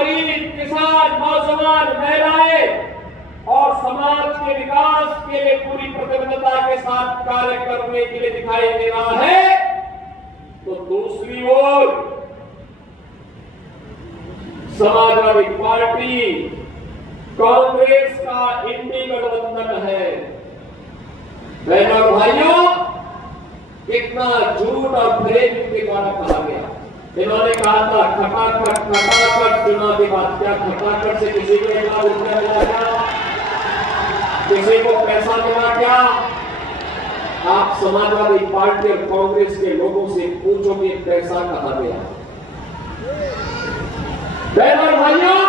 गरीब, किसान, नौजवान, महिलाएं और समाज के विकास के लिए पूरी प्रतिबद्धता के साथ कार्य करने के लिए दिखाई दे रहा है, तो दूसरी ओर समाजवादी पार्टी, कांग्रेस का इंडी गठबंधन है। बहनों और भाइयों, कितना झूठ और फरेब इनके द्वारा कहा गया। इन्होंने कहा था खटाखट चुनाव के बाद, क्या खटाखट से किसी को एक लाख रुपया मिला क्या? किसी को पैसा मिला क्या? आप समाजवादी पार्टी और कांग्रेस के लोगों से पूछो कि पैसा कहां गया। बहनों और भाइयों,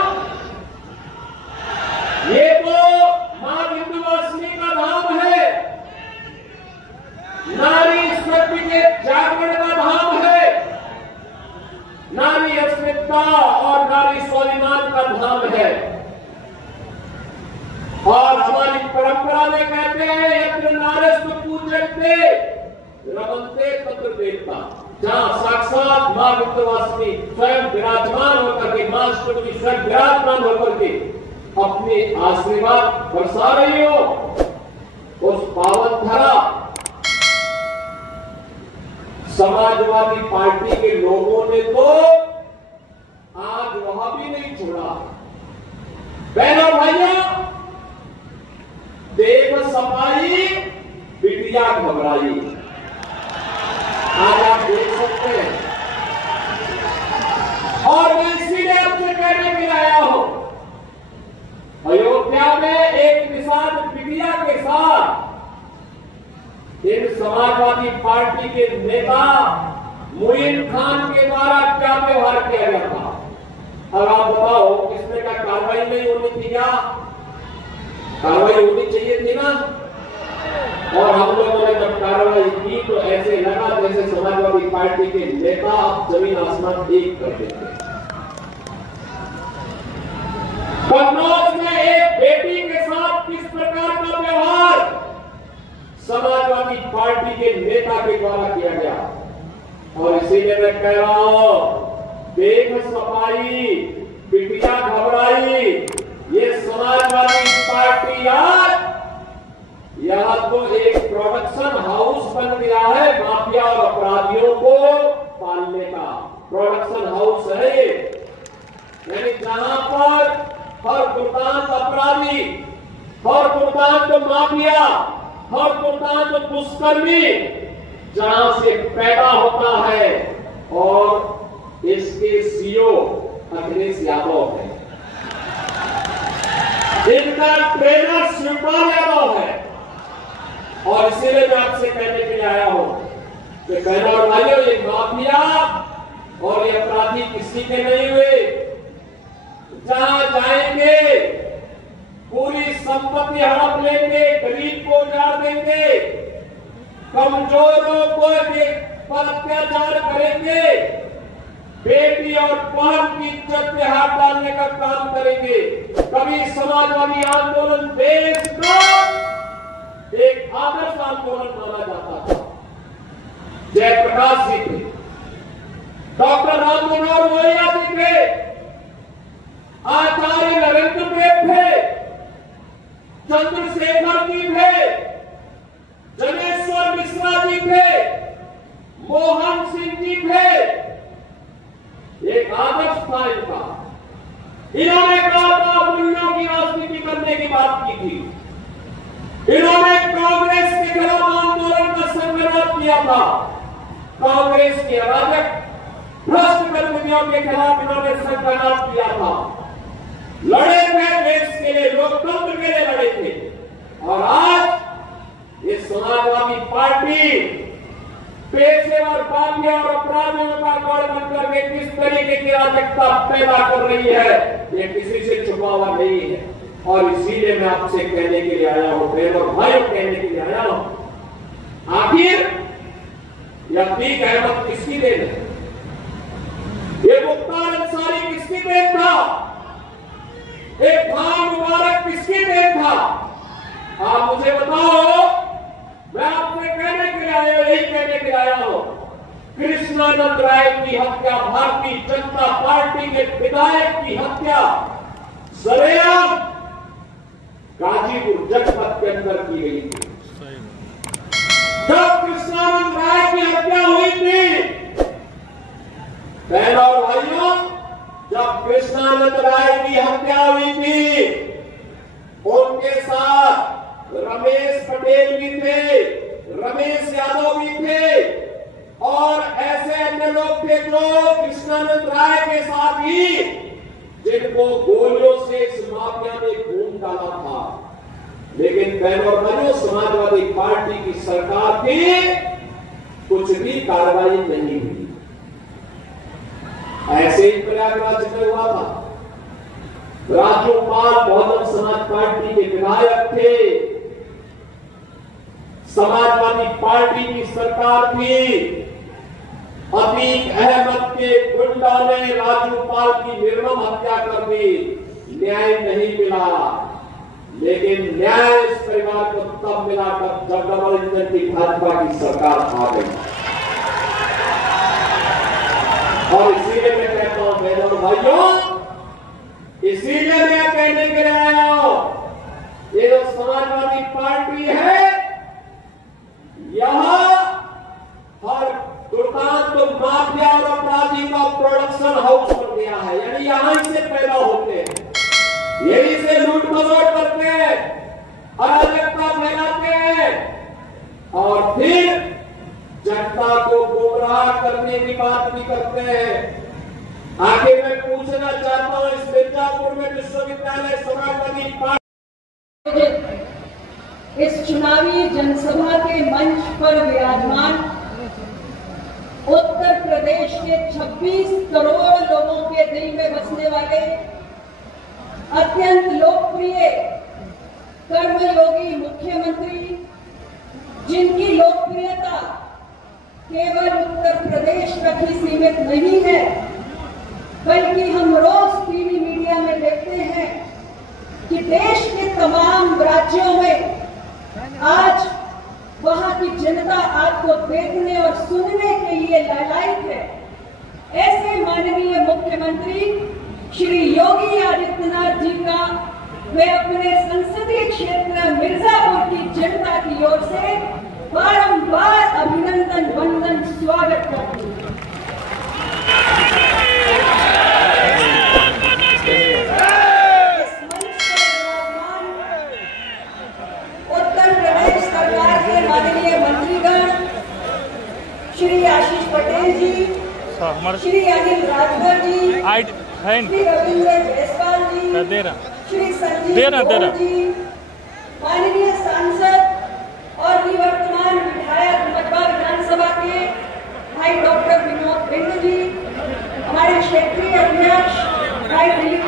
ये तो मां विंध्यवासिनी का धाम है, नारी शक्ति के जागरण का धाम है, नारी अस्मिता और नारी स्वाभिमान का धाम है। और हमारी परंपरा में कहते हैं यत्र नारस्तु पूज्यते रमन्ते तत्र देवता, जहां साक्षात मां विंध्यवासिनी स्वयं विराजमान होकर के, मां अष्टमी स्वयं विराजमान होकर के अपने आशीर्वाद बरसा रही हो, उस पावन धरा समाजवादी पार्टी के लोगों ने तो आज वह भी नहीं छोड़ा। बहनों भाइयों, देख सफाई बिटिया घबराई, आज आप देख सकते हैं। और मैं इसीलिए आपसे कहने के लिए आया हूं, अयोध्या में एक निषाद बिटिया के साथ इन समाजवादी पार्टी के नेता मुइन खान के द्वारा क्या व्यवहार किया गया था। अब आप बताओ, किसने का कार्रवाई नहीं होनी थी क्या? कार्रवाई होनी चाहिए थी ना। और हम लोगों ने जब कार्रवाई की तो ऐसे लगा जैसे समाजवादी पार्टी के नेता अब जमीन आसमान एक कर देते। कन्नौज में एक बेटी के साथ किस प्रकार का व्यवहार समाजवादी पार्टी के नेता के द्वारा किया गया। और इसीलिए मैं कह रहा हूं, देख सफाई बिटिया घबराई, ये समाजवादी पार्टी आज यह तो एक प्रोडक्शन हाउस बन गया है, माफिया और अपराधियों को पालने का प्रोडक्शन हाउस है। यानी जहां पर हर दुर्दांत अपराधी, हर दुर्दांत माफिया, हर दुर्दांत दुष्कर्मी जहां से पैदा होता है, और इसके सीईओ अखिलेश यादव है, इनका ट्रेनर शिवपाल यादव है। और इसीलिए मैं आपसे कहने के लिए आया हूं कि बहनों और भाइयों, ये माफिया और ये अपराधी किसी के नहीं हुए। जहां जाएंगे पूरी संपत्ति हड़प लेंगे, गरीब को उजाड़ देंगे, कमजोरों को पर अत्याचार करेंगे, बेटी और बहन की इज्जत में हाथ डालने का काम करेंगे। कभी समाजवादी आंदोलन देश का एक आदर्श आंदोलन माना जाता था। जयप्रकाश जी थे, डॉक्टर राम मनोहर लोहिया जी थे, आचार्य नरेंद्र देव थे, चंद्रशेखर जी थे, जनेश्वर मिश्रा जी थे, मोहन सिंह जी थे। एक आदर्श था इनका। इन्होंने कहा था मूल्यों की राजनीति करने की बात की थी। इन्होंने कांग्रेस के खिलाफ आंदोलन का संग्राम किया था। कांग्रेस के अराजक भ्रष्ट गतिविधियों के खिलाफ इन्होंने संग्राम किया था। लड़े थे देश के लिए, लोकतंत्र के लिए लड़े थे। और आज ये समाजवादी पार्टी पेशेवर माफिया और अपराधियों का गढ़ बनकर के किस तरीके की अराजकता पैदा कर रही है, ये किसी से छुपा हुआ नहीं है। और इसीलिए मैं आपसे कहने के लिए आया हूं, बहनों और भाइयों, कहने के लिए आया हूं, आखिर यह अतीक अहमद किसकी देन है? ये मुख्तार अंसारी किसकी देन था? एक खान मुबारक किसकी देन था? आप मुझे बताओ। मैं आपसे कहने के लिए आया, यही कहने के लिए आया हूं कृष्णानंद राय की हत्या, भारतीय जनता पार्टी के विधायक की हत्या सरेआम गाजीपुर जनपद के अंदर की गई थी। जब कृष्णानंद राय की हत्या हुई थी, बहनों और भाइयों, जब कृष्णानंद राय की हत्या हुई थी, उनके साथ रमेश पटेल भी थे, रमेश यादव भी थे और ऐसे अन्य लोग थे जो कृष्णानंद राय के साथ ही जिनको गोलियों से इस माफिया ने खून डाला था। लेकिन बहनों और भाइयों, समाजवादी पार्टी की सरकार की कुछ भी कार्रवाई नहीं हुई। ऐसे ही प्रयागराज में हुआ था। राज्यपाल बहुजन समाज पार्टी के विधायक थे, समाजवादी पार्टी की सरकार थी। अतीक अहमद के गुंडा ने राज्यपाल की निर्मम हत्या कर दी, न्याय नहीं मिला। लेकिन न्याय इस परिवार को तब मिला जब डबल इंजन की भाजपा की सरकार आ गई। और इसीलिए मैं कहता हूं बहनों और भाइयों, इसीलिए मैं कहने के लिए आया हूं, ये जो समाजवादी पार्टी है, यहां हर दुर्दांत तो माफिया और अपराधी का प्रोडक्शन हाउस बन गया है। यानी यहां से पैदा होते हैं, यही से लूट खसोट करते हैं, अराजकता फैलाते हैं और फिर जनता को गुमराह करने की बात भी करते हैं। आगे मैं पूछना चाहता हूं, इस मिर्जापुर में विश्वविद्यालय समाजवादी पार्टी इस चुनावी जनसभा के मंच पर विराजमान उत्तर प्रदेश के 26 करोड़ लोगों के दिल में बसने वाले अत्यंत लोकप्रिय कर्मयोगी मुख्यमंत्री, जिनकी लोकप्रियता केवल उत्तर प्रदेश तक ही सीमित नहीं है, बल्कि हम रोज टीवी मीडिया में देखते हैं कि देश के तमाम राज्यों में आज वहां की जनता आपको देखने और सुनने के लिए लालायित है। ऐसे माननीय मुख्यमंत्री श्री योगी आदित्यनाथ जी का मैं अपने संसदीय क्षेत्र मिर्जापुर की जनता की ओर से बारंबार अभिनंदन वंदन स्वागत करती हूँ। माननीय मंत्रीगण श्री आशीष पटेल जी, श्री अनिल राजभर जी, श्री रविंद्र जायसवाल जी, श्री संजीव जी, माननीय सांसद और निवर्तमान विधायक मथुरा विधानसभा के भाई डॉक्टर विनोद बिंद जी, हमारे क्षेत्रीय अध्यक्ष भाई दिलीप